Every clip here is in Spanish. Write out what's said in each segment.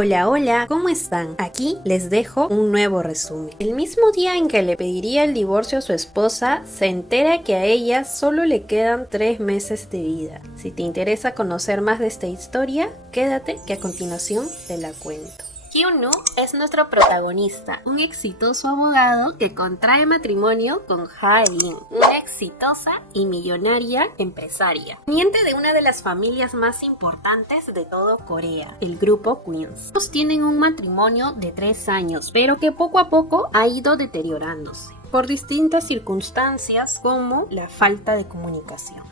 Hola, hola, ¿cómo están? Aquí les dejo un nuevo resumen. El mismo día en que le pediría el divorcio a su esposa, se entera que a ella solo le quedan 3 meses de vida. Si te interesa conocer más de esta historia, quédate que a continuación te la cuento. Hyun-woo es nuestro protagonista, un exitoso abogado que contrae matrimonio con Ha-in, una exitosa y millonaria empresaria, proveniente de una de las familias más importantes de todo Corea, el grupo Queens. Ellos tienen un matrimonio de 3 años, pero que poco a poco ha ido deteriorándose por distintas circunstancias como la falta de comunicación.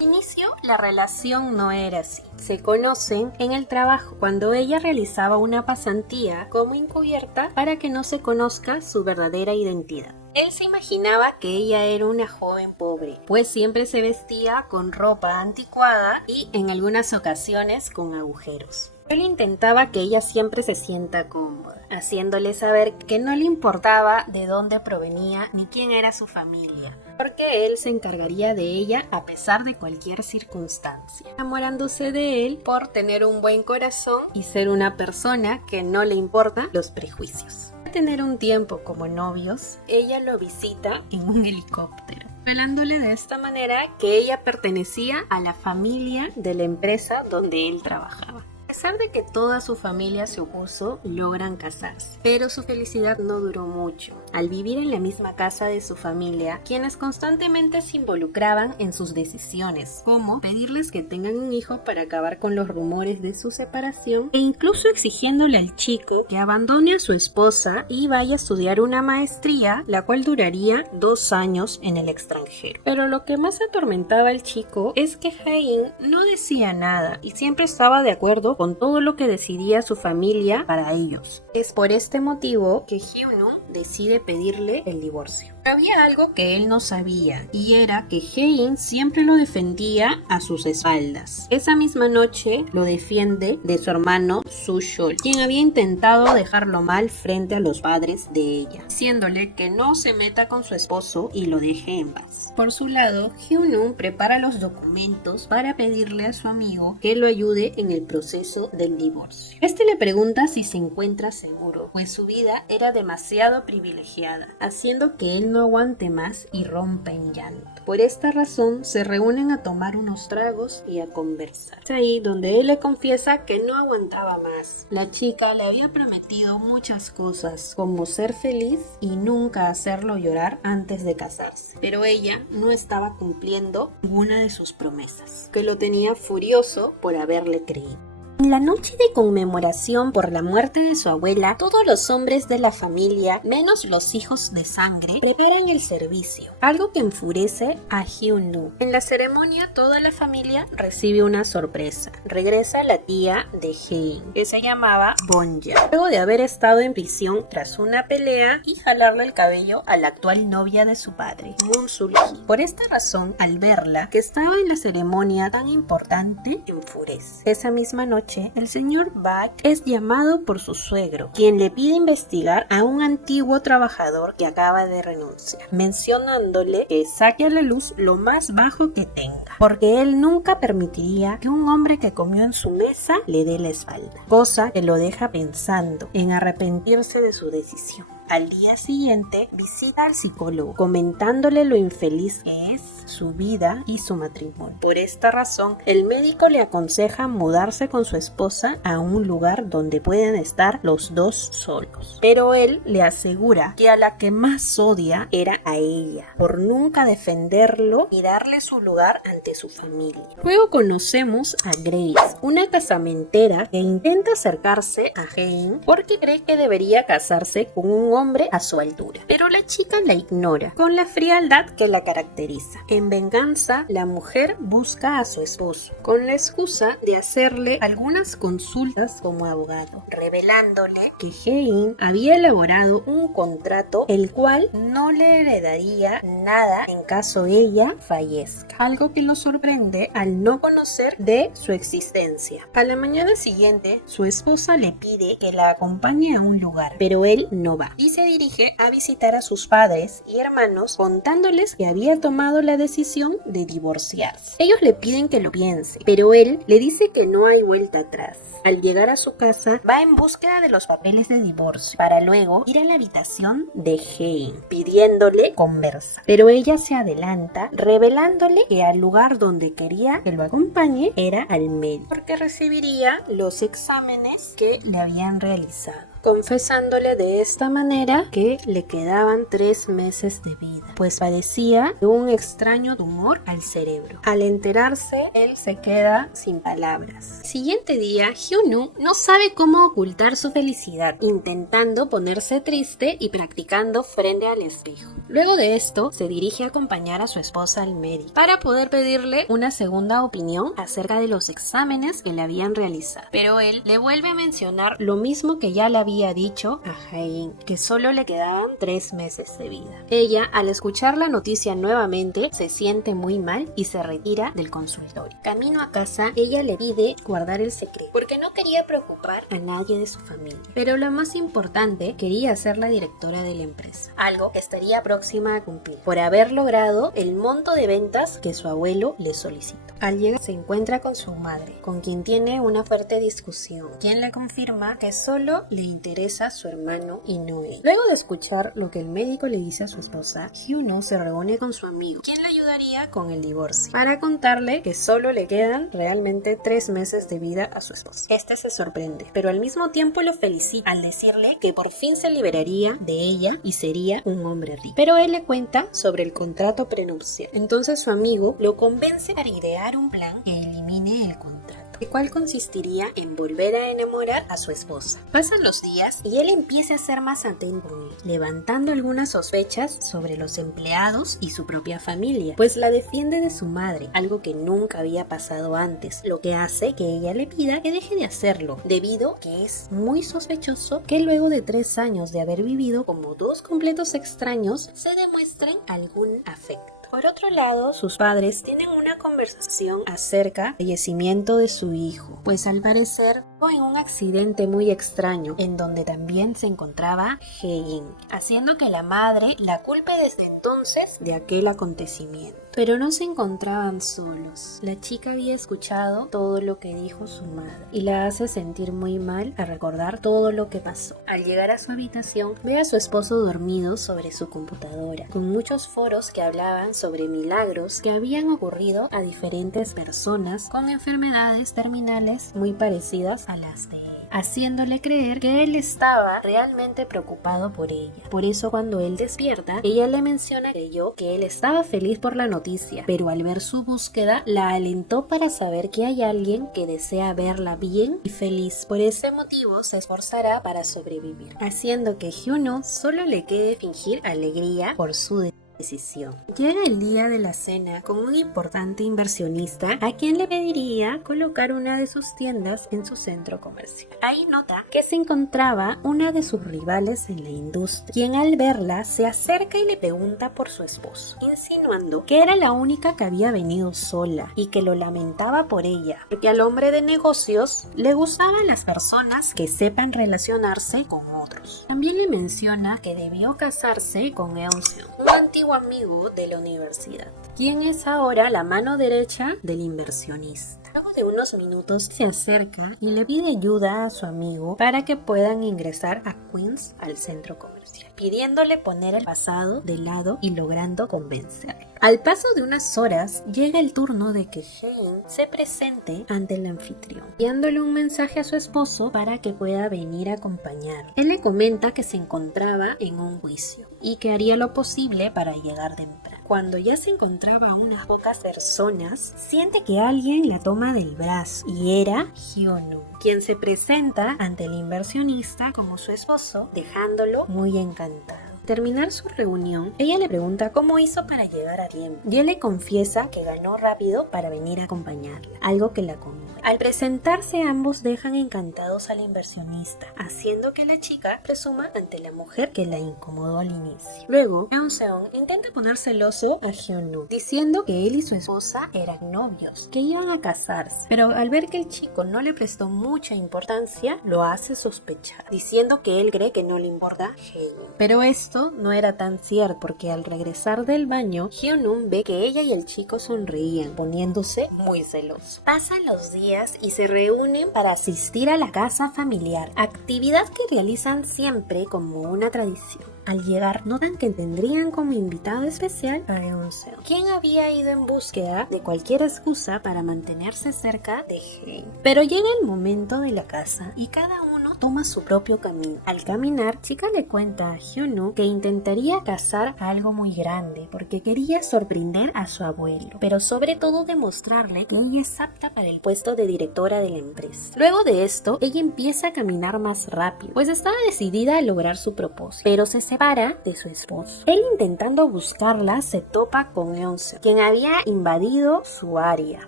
Al inicio, la relación no era así. Se conocen en el trabajo, cuando ella realizaba una pasantía como encubierta para que no se conozca su verdadera identidad. Él se imaginaba que ella era una joven pobre, pues siempre se vestía con ropa anticuada y en algunas ocasiones con agujeros. Él intentaba que ella siempre se sienta cómoda, haciéndole saber que no le importaba de dónde provenía ni quién era su familia, porque él se encargaría de ella a pesar de cualquier circunstancia, enamorándose de él por tener un buen corazón y ser una persona que no le importan los prejuicios. Al tener un tiempo como novios, ella lo visita en un helicóptero, revelándole de esta manera que ella pertenecía a la familia de la empresa donde él trabajaba. A pesar de que toda su familia se opuso, logran casarse, pero su felicidad no duró mucho. Al vivir en la misma casa de su familia, quienes constantemente se involucraban en sus decisiones, como pedirles que tengan un hijo para acabar con los rumores de su separación, e incluso exigiéndole al chico que abandone a su esposa y vaya a estudiar una maestría, la cual duraría 2 años en el extranjero. Pero lo que más atormentaba al chico es que Ha-in no decía nada y siempre estaba de acuerdo con todo lo que decidía su familia para ellos. Es por este motivo que Hyun-woo decide pedirle el divorcio. Pero había algo que él no sabía, y era que Ha-in siempre lo defendía a sus espaldas. Esa misma noche lo defiende de su hermano Soo-chol, quien había intentado dejarlo mal frente a los padres de ella, diciéndole que no se meta con su esposo y lo deje en paz. Por su lado, Hyun-woo prepara los documentos para pedirle a su amigo que lo ayude en el proceso del divorcio. Este le pregunta si se encuentra seguro, pues su vida era demasiado privilegiada, haciendo que él no aguante más y rompa en llanto. Por esta razón se reúnen a tomar unos tragos y a conversar. Es ahí donde él le confiesa que no aguantaba más. La chica le había prometido muchas cosas, como ser feliz y nunca hacerlo llorar antes de casarse, pero ella no estaba cumpliendo ninguna de sus promesas, que lo tenía furioso por haberle creído. En la noche de conmemoración por la muerte de su abuela, todos los hombres de la familia, menos los hijos de sangre, preparan el servicio, algo que enfurece a Hyun-woo. En la ceremonia, toda la familia recibe una sorpresa. Regresa la tía de Hae-in, que se llamaba Bonja, luego de haber estado en prisión tras una pelea y jalarle el cabello a la actual novia de su padre, Moon Sul-hee. Por esta razón, al verla, que estaba en la ceremonia tan importante, enfurece. Esa misma noche, el señor Bak es llamado por su suegro, quien le pide investigar a un antiguo trabajador que acaba de renunciar, mencionándole que saque a la luz lo más bajo que tenga, porque él nunca permitiría que un hombre que comió en su mesa le dé la espalda, cosa que lo deja pensando en arrepentirse de su decisión. Al día siguiente, visita al psicólogo, comentándole lo infeliz que es su vida y su matrimonio. Por esta razón, el médico le aconseja mudarse con su esposa a un lugar donde puedan estar los dos solos. Pero él le asegura que a la que más odia era a ella, por nunca defenderlo y darle su lugar ante su familia. Luego conocemos a Grace, una casamentera que intenta acercarse a Hae-in porque cree que debería casarse con un hombre a su altura, pero la chica la ignora con la frialdad que la caracteriza. En venganza, la mujer busca a su esposo con la excusa de hacerle algunas consultas como abogado, revelándole que Hae-in había elaborado un contrato el cual no le heredaría nada en caso ella fallezca, algo que lo sorprende al no conocer de su existencia. A la mañana siguiente, su esposa le pide que la acompañe a un lugar, pero él no va y se dirige a visitar a sus padres y hermanos contándoles que había tomado la decisión de divorciarse. Ellos le piden que lo piense, pero él le dice que no hay vuelta atrás. Al llegar a su casa, va en búsqueda de los papeles de divorcio, para luego ir a la habitación de Hein, pidiéndole conversa. Pero ella se adelanta, revelándole que al lugar donde quería que lo acompañe era al médico, porque recibiría los exámenes que le habían realizado, confesándole de esta manera que le quedaban 3 meses de vida, pues padecía de un extraño tumor al cerebro. Al enterarse, él se queda sin palabras. Siguiente día, Hyunwoo no sabe cómo ocultar su felicidad, intentando ponerse triste y practicando frente al espejo. Luego de esto, se dirige a acompañar a su esposa al médico para poder pedirle una segunda opinión acerca de los exámenes que le habían realizado. Pero él le vuelve a mencionar lo mismo que ya le había dicho a Hein, que solo le quedaban 3 meses de vida. Ella, al escuchar la noticia nuevamente, se siente muy mal y se retira del consultorio. Camino a casa, ella le pide guardar el secreto, porque no quería preocupar a nadie de su familia. Pero lo más importante, quería ser la directora de la empresa, algo que estaría próxima a cumplir, por haber logrado el monto de ventas que su abuelo le solicitó. Al llegar, se encuentra con su madre, con quien tiene una fuerte discusión, quien le confirma que solo le interesa su hermano y no él. Luego de escuchar lo que el médico le dice a su esposa, Hyunwoo se reúne con su amigo, quien le ayudaría con el divorcio, para contarle que solo le quedan realmente 3 meses de vida a su esposa. Este se sorprende, pero al mismo tiempo lo felicita al decirle que por fin se liberaría de ella y sería un hombre rico. Pero él le cuenta sobre el contrato prenupcial. Entonces su amigo lo convence para idear un plan que elimine el contrato, el cual consistiría en volver a enamorar a su esposa. Pasan los días y él empieza a ser más atento con él, levantando algunas sospechas sobre los empleados y su propia familia, pues la defiende de su madre, algo que nunca había pasado antes, lo que hace que ella le pida que deje de hacerlo, debido a que es muy sospechoso que luego de 3 años de haber vivido como 2 completos extraños, se demuestren algún afecto. Por otro lado, sus padres tienen una conversación acerca del fallecimiento de su hijo, pues al parecer fue en un accidente muy extraño en donde también se encontraba Hein, haciendo que la madre la culpe desde entonces de aquel acontecimiento. Pero no se encontraban solos. La chica había escuchado todo lo que dijo su madre y la hace sentir muy mal a recordar todo lo que pasó. Al llegar a su habitación, ve a su esposo dormido sobre su computadora, con muchos foros que hablaban sobre milagros que habían ocurrido a diferentes personas con enfermedades terminales muy parecidas a las de él, haciéndole creer que él estaba realmente preocupado por ella. Por eso cuando él despierta, ella le menciona que él estaba feliz por la noticia, pero al ver su búsqueda la alentó para saber que hay alguien que desea verla bien y feliz. Por ese motivo se esforzará para sobrevivir, haciendo que Hyunwoo solo le quede fingir alegría por su decisión. Llega el día de la cena con un importante inversionista a quien le pediría colocar una de sus tiendas en su centro comercial. Ahí nota que se encontraba una de sus rivales en la industria, quien al verla se acerca y le pregunta por su esposo, insinuando que era la única que había venido sola y que lo lamentaba por ella, porque al hombre de negocios le gustaban las personas que sepan relacionarse con otros. También le menciona que debió casarse con Eun-seon, un antiguo amigo de la universidad, quien es ahora la mano derecha del inversionista. Luego de unos minutos se acerca y le pide ayuda a su amigo para que puedan ingresar a Queens al centro comercial, pidiéndole poner el pasado de lado y logrando convencerlo. Al paso de unas horas llega el turno de que Hein se presente ante el anfitrión, enviándole un mensaje a su esposo para que pueda venir a acompañarlo. Él le comenta que se encontraba en un juicio y que haría lo posible para llegar temprano. Cuando ya se encontraba a unas pocas personas, siente que alguien la toma del brazo y era Hyunwoo, quien se presenta ante el inversionista como su esposo, dejándolo muy encantado. Al terminar su reunión, ella le pregunta cómo hizo para llegar a tiempo y él le confiesa que ganó rápido para venir a acompañarla, algo que la conmueve. Al presentarse, ambos dejan encantados al inversionista, haciendo que la chica presuma ante la mujer que la incomodó al inicio. Luego, Eun-seon intenta poner celoso a Hyunwoo, diciendo que él y su esposa eran novios, que iban a casarse, pero al ver que el chico no le prestó mucha importancia, lo hace sospechar, diciendo que él cree que no le importa Hein. Pero esto esto no era tan cierto porque al regresar del baño, Hyunwoo ve que ella y el chico sonreían, poniéndose muy celoso. Pasan los días y se reúnen para asistir a la casa familiar, actividad que realizan siempre como una tradición. Al llegar, notan que tendrían como invitado especial a Eun-seon, quien había ido en búsqueda de cualquier excusa para mantenerse cerca de Hae. Pero llega el momento de la casa y cada uno toma su propio camino. Al caminar, Chica le cuenta a Hyunwoo que intentaría cazar algo muy grande porque quería sorprender a su abuelo, pero sobre todo demostrarle que ella es apta para el puesto de directora de la empresa. Luego de esto, ella empieza a caminar más rápido, pues estaba decidida a lograr su propósito, pero se separa de su esposo. Él, intentando buscarla, se topa con Eun-seon, quien había invadido su área.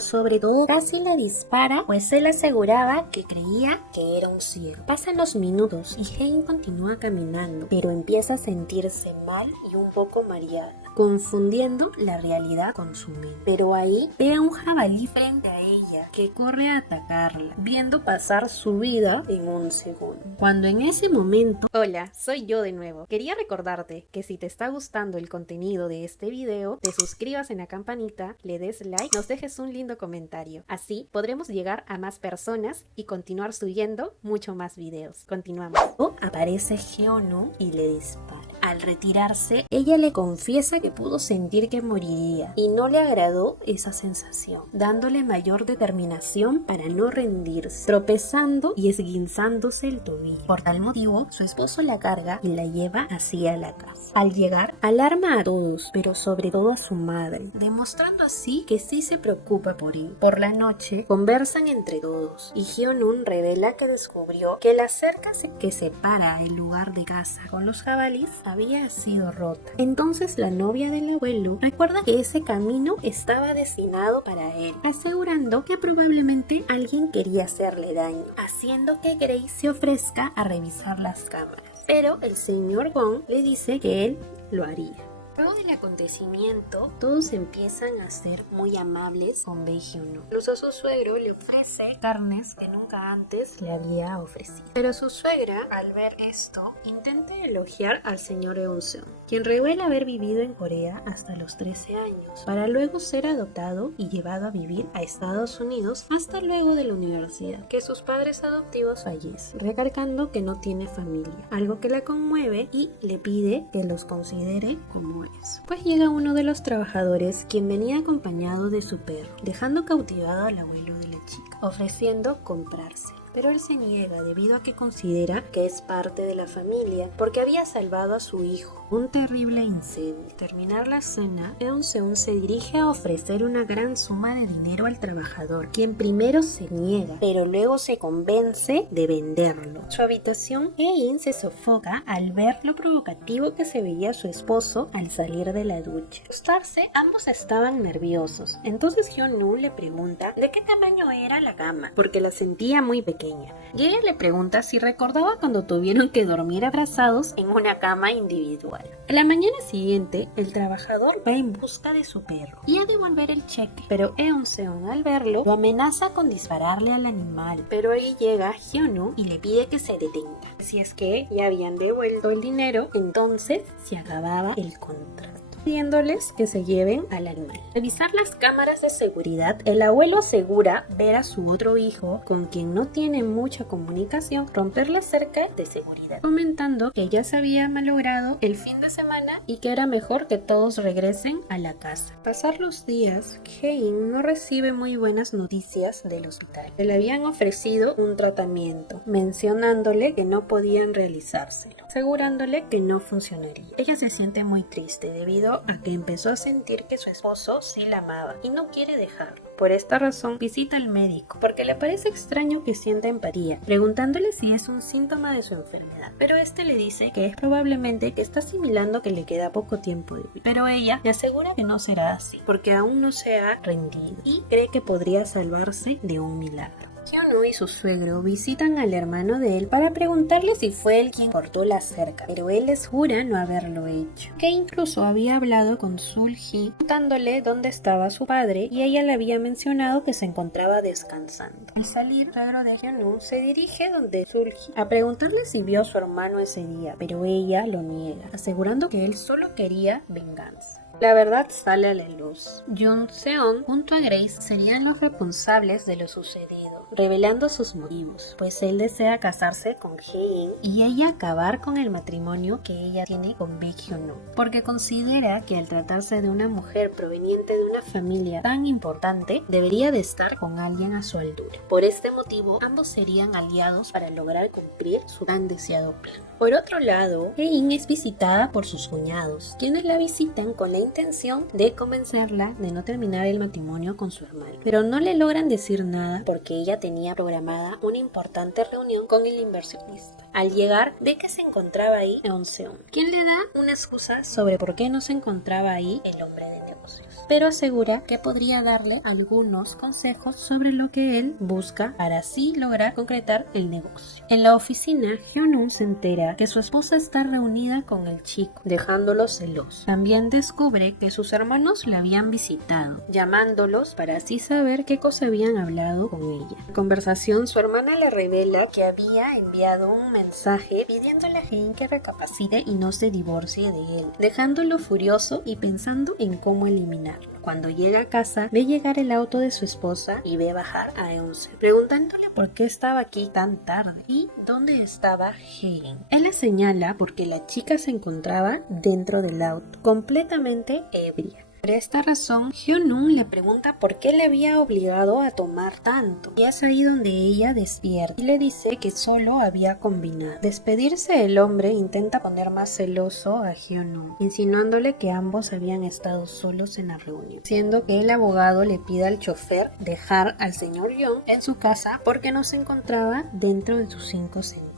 Sobre todo, casi la dispara, pues él aseguraba que creía que era un ciego. Pasan los minutos y Hae continúa caminando, pero empieza a sentirse mal y un poco mareada, confundiendo la realidad con su mente. Pero ahí ve a un jabalí frente a ella, que corre a atacarla, viendo pasar su vida en un segundo. Cuando en ese momento... Hola, soy yo de nuevo. Quería recordarte que si te está gustando el contenido de este video, te suscribas en la campanita, le des like, nos dejes un lindo comentario. Así podremos llegar a más personas y continuar subiendo mucho más videos. Continuamos. Aparece Hyunwoo y le dispara. Al retirarse, ella le confiesa que pudo sentir que moriría y no le agradó esa sensación, dándole mayor determinación para no rendirse, tropezando y esguinzándose el tobillo. Por tal motivo, su esposo la carga y la lleva hacia la casa. Al llegar, alarma a todos, pero sobre todo a su madre, demostrando así que sí se preocupa por él. Por la noche, conversan entre todos y Hyunwoo revela que descubrió que la cerca que separa el lugar de casa con los jabalíes había sido rota. Entonces la novia del abuelo recuerda que ese camino estaba destinado para él, asegurando que probablemente alguien quería hacerle daño, haciendo que Grace se ofrezca a revisar las cámaras. Pero el señor Gong le dice que él lo haría. Luego del acontecimiento, todos empiezan a ser muy amables con Bae-hyunwoo. Incluso su suegro le ofrece carnes que nunca antes le había ofrecido. Pero su suegra, al ver esto, intenta elogiar al señor Eun-seon, quien revela haber vivido en Corea hasta los 13 años, para luego ser adoptado y llevado a vivir a Estados Unidos hasta luego de la universidad, que sus padres adoptivos fallecen, recalcando que no tiene familia, algo que la conmueve y le pide que los considere como pues llega uno de los trabajadores, quien venía acompañado de su perro, dejando cautivado al abuelo de la chica, ofreciendo comprárselo. Pero él se niega debido a que considera que es parte de la familia porque había salvado a su hijo un terrible incendio. Al terminar la cena, Eun-seon se dirige a ofrecer una gran suma de dinero al trabajador, quien primero se niega, pero luego se convence de venderlo. En su habitación, Hae se sofoca al ver lo provocativo que se veía su esposo al salir de la ducha. Al acostarse, ambos estaban nerviosos. Entonces Hyunwoo le pregunta de qué tamaño era la cama, porque la sentía muy pequeña. Y ella le pregunta si recordaba cuando tuvieron que dormir abrazados en una cama individual. A la mañana siguiente, el trabajador va en busca de su perro y ha de devolver el cheque, pero Eun-seon, al verlo, lo amenaza con dispararle al animal. Pero ahí llega Hyunwoo y le pide que se detenga. Si es que ya habían devuelto el dinero, entonces se acababa el contrato, pidiéndoles que se lleven al animal. Al revisar las cámaras de seguridad, el abuelo asegura ver a su otro hijo, con quien no tiene mucha comunicación, romper la cerca de seguridad, comentando que ya se había malogrado el fin de semana y que era mejor que todos regresen a la casa. Pasar los días, Hae no recibe muy buenas noticias del hospital. Le habían ofrecido un tratamiento, mencionándole que no podían realizárselo, asegurándole que no funcionaría. Ella se siente muy triste debido a que empezó a sentir que su esposo sí la amaba y no quiere dejarlo. Por esta razón visita al médico porque le parece extraño que sienta empatía, preguntándole si es un síntoma de su enfermedad, pero este le dice que es probablemente que está asimilando que le queda poco tiempo de vida. Pero ella le asegura que no será así porque aún no se ha rendido y cree que podría salvarse de un milagro. Hyunwoo y su suegro visitan al hermano de él para preguntarle si fue él quien cortó la cerca, pero él les jura no haberlo hecho, que incluso había hablado con Sul-hee contándole dónde estaba su padre y ella le había mencionado que se encontraba descansando. Al salir, el suegro de Hyunwoo se dirige donde Sul-hee a preguntarle si vio a su hermano ese día, pero ella lo niega, asegurando que él solo quería venganza. La verdad sale a la luz. Jun Seon junto a Grace serían los responsables de lo sucedido, revelando sus motivos, pues él desea casarse con Hye-in y ella acabar con el matrimonio que ella tiene con Baek Hyun-woo, porque considera que al tratarse de una mujer proveniente de una familia tan importante, debería de estar con alguien a su altura. Por este motivo, ambos serían aliados para lograr cumplir su tan deseado plan. Por otro lado, Hye-in es visitada por sus cuñados, quienes la visitan con la intención de convencerla de no terminar el matrimonio con su hermano, pero no le logran decir nada porque ella tenía programada una importante reunión con el inversionista. Al llegar, ve que se encontraba ahí Eun Seon, quien le da una excusa sobre por qué no se encontraba ahí el hombre de negocios, pero asegura que podría darle algunos consejos sobre lo que él busca para así lograr concretar el negocio. En la oficina, Hyun-woo se entera que su esposa está reunida con el chico, dejándolo celoso. También descubre que sus hermanos la habían visitado, llamándolos para así saber qué cosa habían hablado con ella. En conversación, su hermana le revela que había enviado un mensaje pidiéndole a Hye-in que recapacite y no se divorcie de él, dejándolo furioso y pensando en cómo eliminarlo. Cuando llega a casa, ve llegar el auto de su esposa y ve bajar a Eunse, preguntándole por qué estaba aquí tan tarde y dónde estaba Hye-in. Él le señala porque la chica se encontraba dentro del auto, completamente ebria. Por esta razón, Hyun-woo le pregunta por qué le había obligado a tomar tanto, y es ahí donde ella despierta y le dice que solo había combinado. Despedirse, el hombre intenta poner más celoso a Hyun-woo, insinuándole que ambos habían estado solos en la reunión, siendo que el abogado le pide al chofer dejar al señor Young en su casa porque no se encontraba dentro de sus 5 sentidos.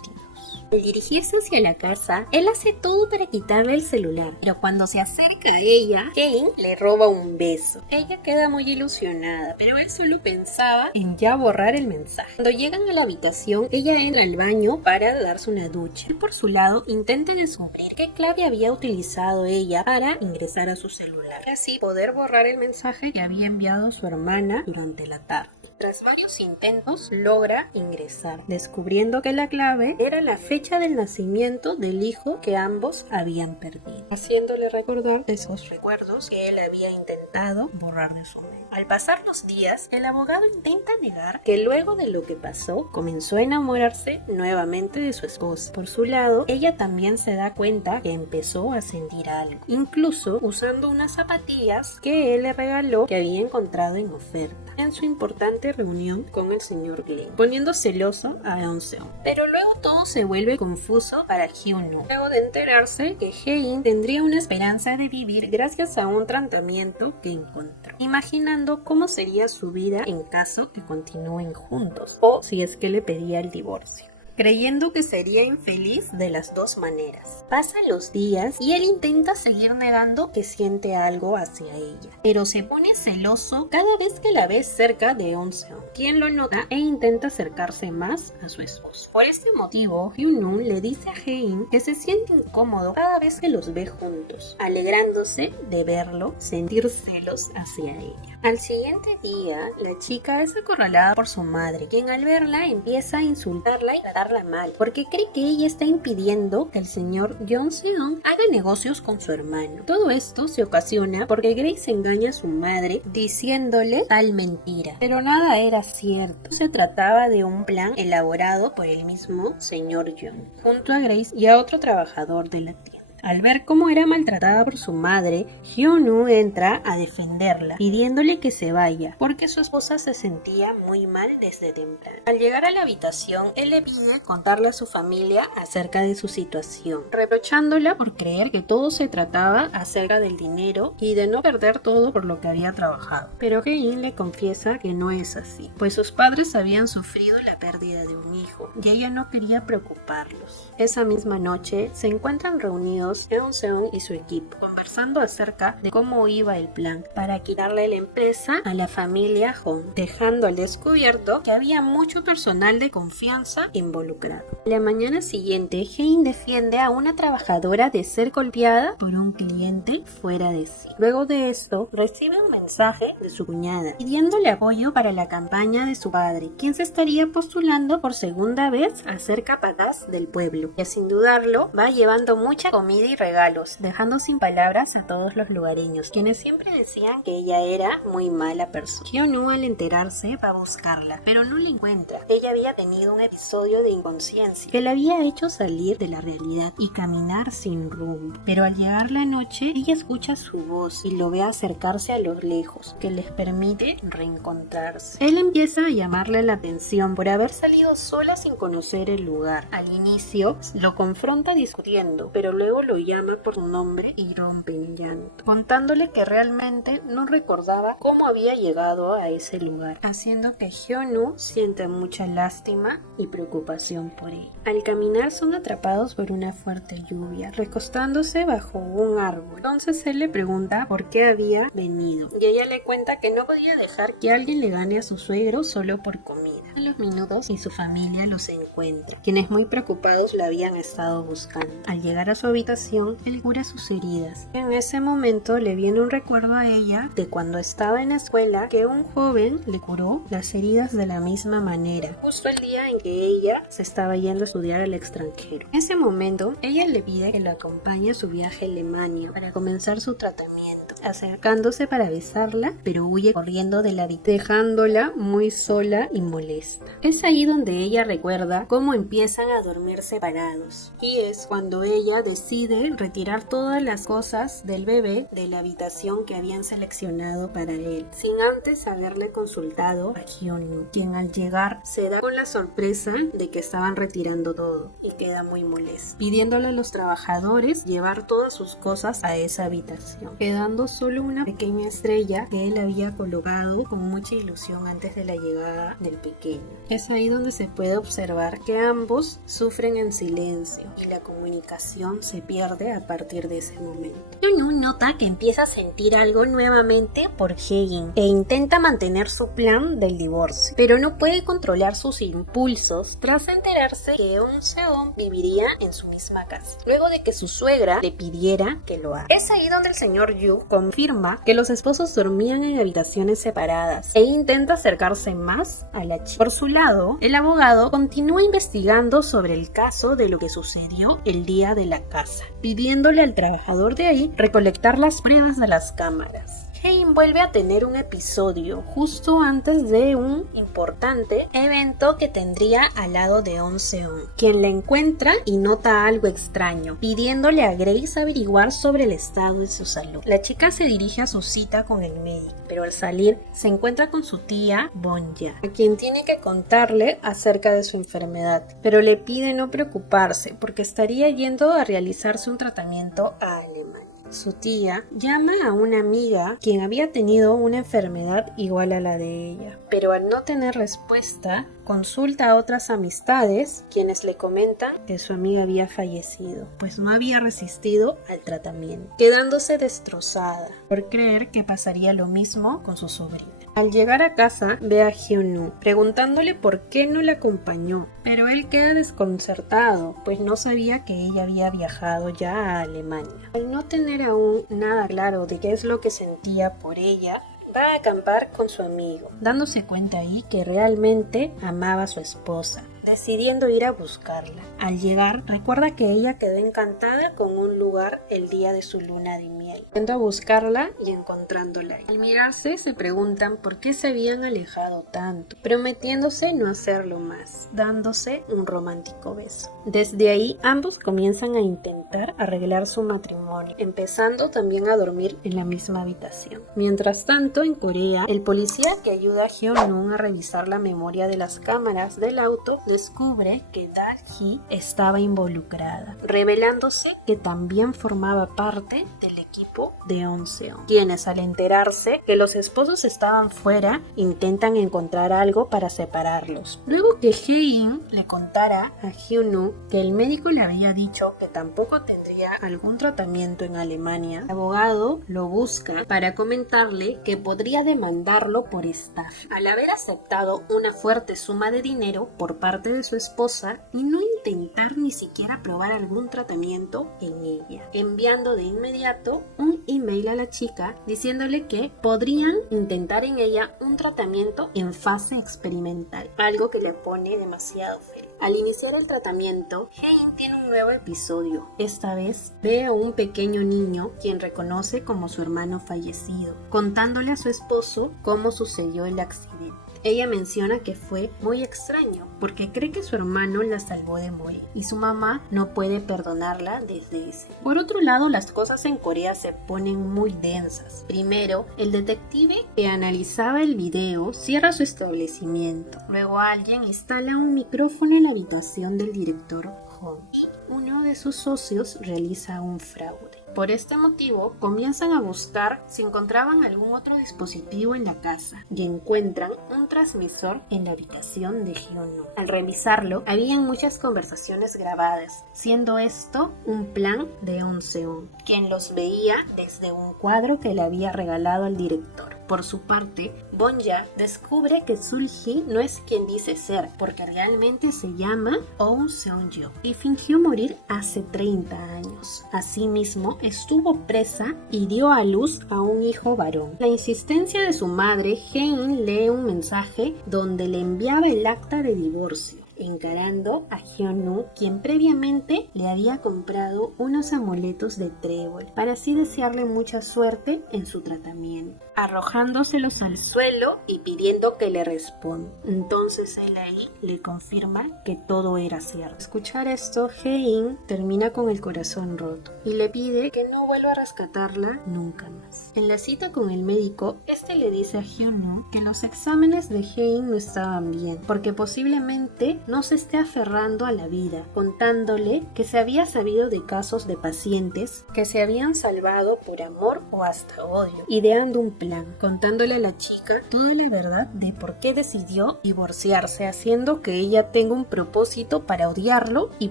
Al dirigirse hacia la casa, él hace todo para quitarle el celular, pero cuando se acerca a ella, Hye-in le roba un beso. Ella queda muy ilusionada, pero él solo pensaba en ya borrar el mensaje. Cuando llegan a la habitación, ella entra al baño para darse una ducha. Él, por su lado, intenta descubrir qué clave había utilizado ella para ingresar a su celular, y así poder borrar el mensaje que había enviado su hermana durante la tarde. Tras varios intentos, logra ingresar, descubriendo que la clave era la fecha del nacimiento del hijo que ambos habían perdido, haciéndole recordar esos recuerdos que él había intentado borrar de su mente. Al pasar los días, el abogado intenta negar que luego de lo que pasó, comenzó a enamorarse nuevamente de su esposa. Por su lado, ella también se da cuenta que empezó a sentir algo, incluso usando unas zapatillas que él le regaló que había encontrado en oferta en su importante reunión con el señor Glenn, poniendo celoso a Eun Seon. Pero luego todo se vuelve confuso para Hyun-woo, luego de enterarse que Hye-in tendría una esperanza de vivir gracias a un tratamiento que encontró, imaginando cómo sería su vida en caso que continúen juntos, o si es que le pedía el divorcio, creyendo que sería infeliz de las dos maneras. Pasan los días y él intenta seguir negando que siente algo hacia ella, pero se pone celoso cada vez que la ve cerca de Eun Seon, quien lo nota e intenta acercarse más a su esposo. Por este motivo, Hyun-woo le dice a Hye-in que se siente incómodo cada vez que los ve juntos, alegrándose de verlo sentir celos hacia ella. Al siguiente día, la chica es acorralada por su madre, quien al verla empieza a insultarla y tratarla mal, porque cree que ella está impidiendo que el señor Jung Seon haga negocios con su hermano. Todo esto se ocasiona porque Grace engaña a su madre diciéndole tal mentira, pero nada era cierto. Se trataba de un plan elaborado por el mismo señor Jung, junto a Grace y a otro trabajador de la tienda. Al ver cómo era maltratada por su madre, Hyun-woo entra a defenderla, pidiéndole que se vaya, porque su esposa se sentía muy mal desde temprano. Al llegar a la habitación, él le pide contarle a su familia acerca de su situación, reprochándola por creer que todo se trataba acerca del dinero y de no perder todo por lo que había trabajado. Pero Hye-in le confiesa que no es así, pues sus padres habían sufrido la pérdida de un hijo y ella no quería preocuparlos. Esa misma noche se encuentran reunidos reunidos Eun-seon y su equipo, conversando acerca de cómo iba el plan para quitarle la empresa a la familia Hong, dejando al descubierto que había mucho personal de confianza involucrado. La mañana siguiente, Hein defiende a una trabajadora de ser golpeada por un cliente fuera de sí. Luego de esto, recibe un mensaje de su cuñada pidiéndole apoyo para la campaña de su padre, quien se estaría postulando por segunda vez a ser capataz del pueblo, y sin dudarlo va llevando mucha comida y regalos, dejando sin palabras a todos los lugareños, quienes siempre decían que ella era muy mala persona. Hyun-woo, al enterarse, va a buscarla, pero no la encuentra. Ella había tenido un episodio de inconsciencia que la había hecho salir de la realidad y caminar sin rumbo, pero al llegar la noche ella escucha su voz y lo ve acercarse a lo lejos, que les permite reencontrarse. Él empieza a llamarle la atención por haber salido sola sin conocer el lugar. Al inicio lo confronta discutiendo, pero luego lo llama por su nombre y rompe en llanto, contándole que realmente no recordaba cómo había llegado a ese lugar, haciendo que Hyun-woo sienta mucha lástima y preocupación por él. Al caminar son atrapados por una fuerte lluvia, recostándose bajo un árbol. Entonces él le pregunta por qué había venido, y ella le cuenta que no podía dejar que alguien le gane a su suegro solo por comida. En los minutos y su familia los encuentra, quienes muy preocupados la habían estado buscando. Al llegar a su habitación, él cura sus heridas. En ese momento le viene un recuerdo a ella de cuando estaba en la escuela, que un joven le curó las heridas de la misma manera, justo el día en que ella se estaba yendo a estudiar al extranjero. En ese momento, ella le pide que lo acompañe a su viaje a Alemania para comenzar su tratamiento, acercándose para besarla, pero huye corriendo de la habitación, dejándola muy sola y molesta. Es ahí donde ella recuerda cómo empiezan a dormir separados, y es cuando ella decide retirar todas las cosas del bebé de la habitación que habían seleccionado para él, sin antes haberle consultado a Hyun-woo, quien al llegar se da con la sorpresa de que estaban retirando todo y queda muy molesto, pidiéndole a los trabajadores llevar todas sus cosas a esa habitación, quedando solo una pequeña estrella que él había colocado con mucha ilusión antes de la llegada del pequeño. Es ahí donde se puede observar que ambos sufren en silencio y la comunicación se pierde a partir de ese momento. Hyun-woo nota que empieza a sentir algo nuevamente por Hae-in e intenta mantener su plan del divorcio, pero no puede controlar sus impulsos tras enterarse que Eun-seon viviría en su misma casa, luego de que su suegra le pidiera que lo haga. Es ahí donde el señor Yu confirma que los esposos dormían en habitaciones separadas e intenta acercarse más a la chica. Por su lado, el abogado continúa investigando sobre el caso de lo que sucedió el día de la casa, pidiéndole al trabajador de ahí recolectar las pruebas de las cámaras. Hein vuelve a tener un episodio justo antes de un importante evento que tendría al lado de Eun-seon, quien la encuentra y nota algo extraño, pidiéndole a Grace averiguar sobre el estado de su salud. La chica se dirige a su cita con el médico, pero al salir se encuentra con su tía Bon-ya, a quien tiene que contarle acerca de su enfermedad, pero le pide no preocuparse porque estaría yendo a realizarse un tratamiento a Alemania. Su tía llama a una amiga quien había tenido una enfermedad igual a la de ella, pero al no tener respuesta, consulta a otras amistades quienes le comentan que su amiga había fallecido, pues no había resistido al tratamiento, quedándose destrozada por creer que pasaría lo mismo con su sobrina. Al llegar a casa ve a Hyun-woo preguntándole por qué no la acompañó, pero él queda desconcertado, pues no sabía que ella había viajado ya a Alemania. Al no tener aún nada claro de qué es lo que sentía por ella, va a acampar con su amigo, dándose cuenta ahí que realmente amaba a su esposa, decidiendo ir a buscarla. Al llegar, recuerda que ella quedó encantada con un lugar el día de su luna de miel, yendo a buscarla y encontrándola. Al mirarse, se preguntan por qué se habían alejado tanto, prometiéndose no hacerlo más, dándose un romántico beso. Desde ahí, ambos comienzan a intentar arreglar su matrimonio, empezando también a dormir en la misma habitación. Mientras tanto, en Corea, el policía que ayuda a Hyun-woo a revisar la memoria de las cámaras del auto descubre que Da-hee estaba involucrada, revelándose que también formaba parte del equipo equipo de Onseon, quienes al enterarse que los esposos estaban fuera, intentan encontrar algo para separarlos. Luego que Hae-in le contara a Hyun-woo que el médico le había dicho que tampoco tendría algún tratamiento en Alemania, el abogado lo busca para comentarle que podría demandarlo por estafa. Al haber aceptado una fuerte suma de dinero por parte de su esposa y no intentar ni siquiera probar algún tratamiento en ella, enviando de inmediato un email a la chica diciéndole que podrían intentar en ella un tratamiento en fase experimental, algo que le pone demasiado feliz. Al iniciar el tratamiento, Hae-in tiene un nuevo episodio. Esta vez ve a un pequeño niño quien reconoce como su hermano fallecido, contándole a su esposo cómo sucedió el accidente. Ella menciona que fue muy extraño porque cree que su hermano la salvó de morir y su mamá no puede perdonarla desde ese. Por otro lado, las cosas en Corea se ponen muy densas. Primero, el detective que analizaba el video cierra su establecimiento. Luego alguien instala un micrófono en la habitación del director Hong y uno de sus socios realiza un fraude. Por este motivo, comienzan a buscar si encontraban algún otro dispositivo en la casa y encuentran un transmisor en la habitación de Hyun-woo. Al revisarlo, habían muchas conversaciones grabadas, siendo esto un plan de Onseon, quien los veía desde un cuadro que le había regalado al director. Por su parte, Bonja descubre que Sul-hee no es quien dice ser, porque realmente se llama Oh Seon-jo y fingió morir hace 30 años. Asimismo, estuvo presa y dio a luz a un hijo varón. La insistencia de su madre, Hae-in lee un mensaje donde le enviaba el acta de divorcio, encarando a Hyun-woo, quien previamente le había comprado unos amuletos de trébol para así desearle mucha suerte en su tratamiento, arrojándoselos al suelo y pidiendo que le responda. Entonces él ahí le confirma que todo era cierto. Al escuchar esto, Hae-in termina con el corazón roto y le pide que no vuelva a rescatarla nunca más. En la cita con el médico, este le dice a Hyun-woo que los exámenes de Hae-in no estaban bien, porque posiblemente no se esté aferrando a la vida, contándole que se había sabido de casos de pacientes que se habían salvado por amor o hasta odio, ideando un plan, contándole a la chica toda la verdad de por qué decidió divorciarse, haciendo que ella tenga un propósito para odiarlo y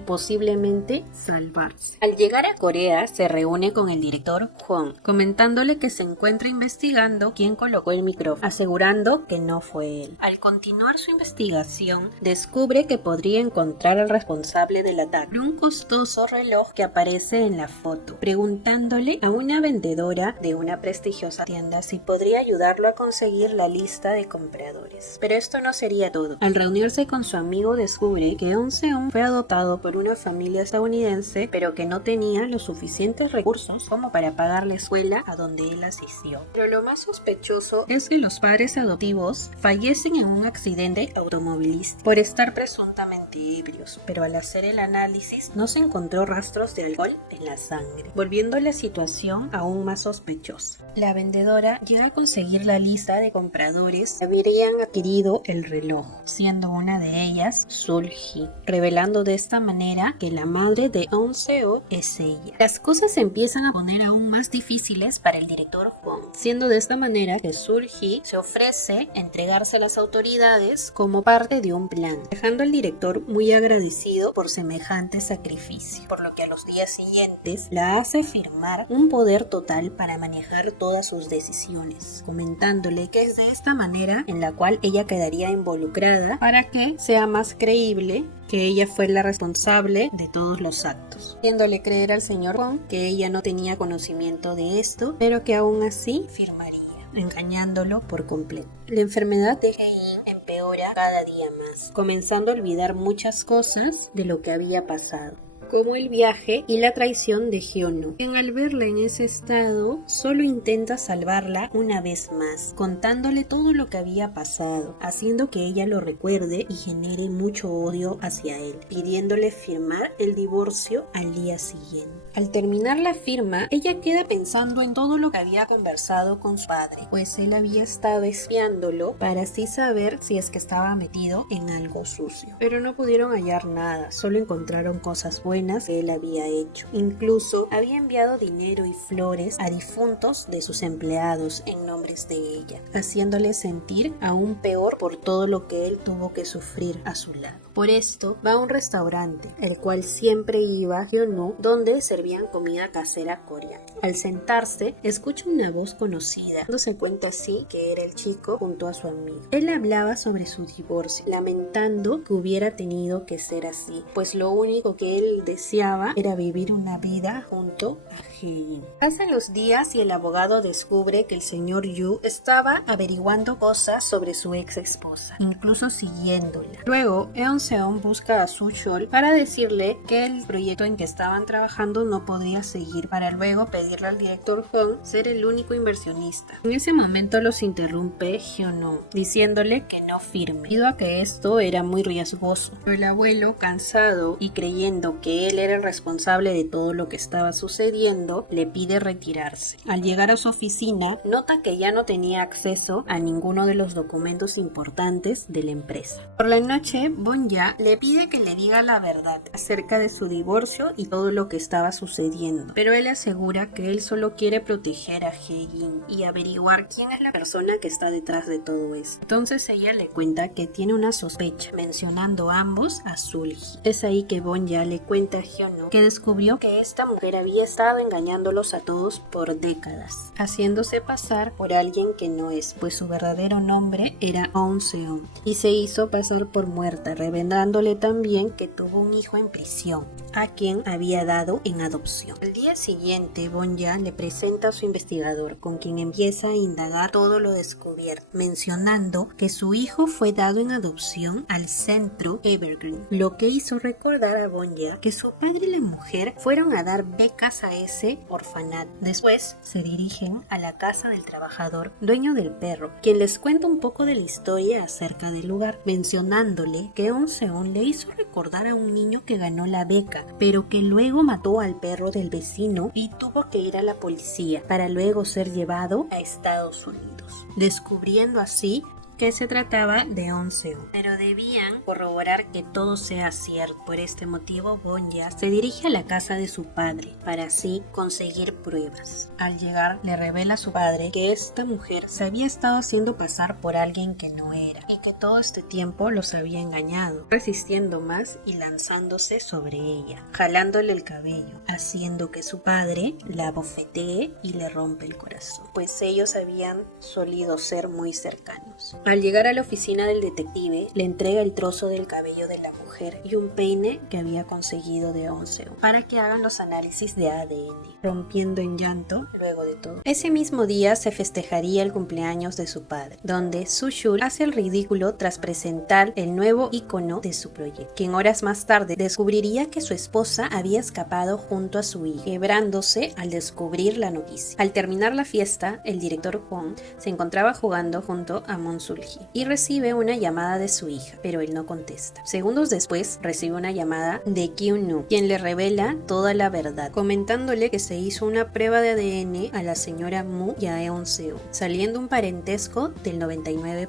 posiblemente salvarse. Al llegar a Corea, se reúne con el director Hwang, comentándole que se encuentra investigando quién colocó el micrófono, asegurando que no fue él. Al continuar su investigación, descubre que podría encontrar al responsable del ataque, un costoso reloj que aparece en la foto, preguntándole a una vendedora de una prestigiosa tienda si podría ayudarlo a conseguir la lista de compradores. Pero esto no sería todo. Al reunirse con su amigo, descubre que Onseon fue adoptado por una familia estadounidense, pero que no tenía los suficientes recursos como para pagar la escuela a donde él asistió. Pero lo más sospechoso es que los padres adoptivos fallecen en un accidente automovilístico por estar presuntamente ebrios, pero al hacer el análisis no se encontró rastros de alcohol en la sangre, volviendo la situación aún más sospechosa. La vendedora llega a conseguir la lista de compradores que habrían adquirido el reloj, siendo una de ellas Sul-hee, revelando de esta manera que la madre de Onseon es ella. Las cosas se empiezan a poner aún más difíciles para el director Hwang, siendo de esta manera que Sul-hee se ofrece a entregarse a las autoridades como parte de un plan, dejando al director muy agradecido por semejante sacrificio, por lo que a los días siguientes la hace firmar un poder total para manejar todas sus decisiones, comentándole que es de esta manera en la cual ella quedaría involucrada para que sea más creíble que ella fue la responsable de todos los actos, haciéndole creer al señor Hwang que ella no tenía conocimiento de esto, pero que aún así firmaría, engañándolo por completo. La enfermedad de Hae-in empeora cada día más, comenzando a olvidar muchas cosas de lo que había pasado, como el viaje y la traición de Hyun-woo, quien al verla en ese estado solo intenta salvarla una vez más, contándole todo lo que había pasado, haciendo que ella lo recuerde y genere mucho odio hacia él, pidiéndole firmar el divorcio al día siguiente. Al terminar la firma, ella queda pensando en todo lo que había conversado con su padre, pues él había estado espiándolo para así saber si es que estaba metido en algo sucio. Pero no pudieron hallar nada, solo encontraron cosas buenas buenas que él había hecho. Incluso había enviado dinero y flores a difuntos de sus empleados en nombres de ella, haciéndole sentir aún peor por todo lo que él tuvo que sufrir a su lado. Por esto va a un restaurante, el cual siempre iba Hyun-woo, donde servían comida casera coreana. Al sentarse, escucha una voz conocida, dándose cuenta así que era el chico junto a su amigo. Él hablaba sobre su divorcio, lamentando que hubiera tenido que ser así, pues lo único que él deseaba era vivir una vida junto a Hae-in. Pasan los días y el abogado descubre que el señor Yu estaba averiguando cosas sobre su ex esposa, incluso siguiéndola. Luego, Eun-seon busca a Su-chol para decirle que el proyecto en que estaban trabajando no podría seguir, para luego pedirle al director Hong ser el único inversionista. En ese momento los interrumpe Hyun-woo, diciéndole que no firme, debido a que esto era muy riesgoso. Pero el abuelo, cansado y creyendo que él era el responsable de todo lo que estaba sucediendo, le pide retirarse. Al llegar a su oficina, nota que ya no tenía acceso a ninguno de los documentos importantes de la empresa. Por la noche, Bon-ya le pide que le diga la verdad acerca de su divorcio y todo lo que estaba sucediendo, pero él asegura que él solo quiere proteger a Hae-in y averiguar quién es la persona que está detrás de todo eso. Entonces ella le cuenta que tiene una sospecha, mencionando ambos a Sul-hee. Es ahí que Bon-ya le cuenta a Hyun-woo que descubrió que esta mujer había estado engañándolos a todos por décadas, haciéndose pasar por alguien que no es, pues su verdadero nombre era Eun-seon, y se hizo pasar por muerta, revelándole también que tuvo un hijo en prisión, a quien había dado en adopción. Al día siguiente, Bon-ya le presenta a su investigador, con quien empieza a indagar todo lo descubierto, mencionando que su hijo fue dado en adopción al centro Evergreen, lo que hizo recordar a Bon-ya que su padre y la mujer fueron a dar becas a ese orfanato. Después se dirigen a la casa del trabajador, dueño del perro, quien les cuenta un poco de la historia acerca del lugar, mencionándole que Eun-seon le hizo recordar a un niño que ganó la beca, pero que luego mató al perro del vecino y tuvo que ir a la policía para luego ser llevado a Estados Unidos, descubriendo así que se trataba de Eun-seon, pero debían corroborar que todo sea cierto. Por este motivo, Bon-ya se dirige a la casa de su padre para así conseguir pruebas. Al llegar, le revela a su padre que esta mujer se había estado haciendo pasar por alguien que no era y que todo este tiempo los había engañado, resistiendo más y lanzándose sobre ella, jalándole el cabello, haciendo que su padre la bofetee y le rompe el corazón, pues ellos habían solido ser muy cercanos. Al llegar a la oficina del detective, le entrega el trozo del cabello de la mujer y un peine que había conseguido de Eun-seon para que hagan los análisis de ADN, rompiendo en llanto luego de todo. Ese mismo día se festejaría el cumpleaños de su padre, donde Su-chul hace el ridículo tras presentar el nuevo icono de su proyecto, quien horas más tarde descubriría que su esposa había escapado junto a su hija, quebrándose al descubrir la noticia. Al terminar la fiesta, el director Hong se encontraba jugando junto a Moon-sul y recibe una llamada de su hija, pero él no contesta. Segundos después recibe una llamada de Kyun-woo, quien le revela toda la verdad, comentándole que se hizo una prueba de ADN a la señora Mu y a Eun-seon, saliendo un parentesco del 99%,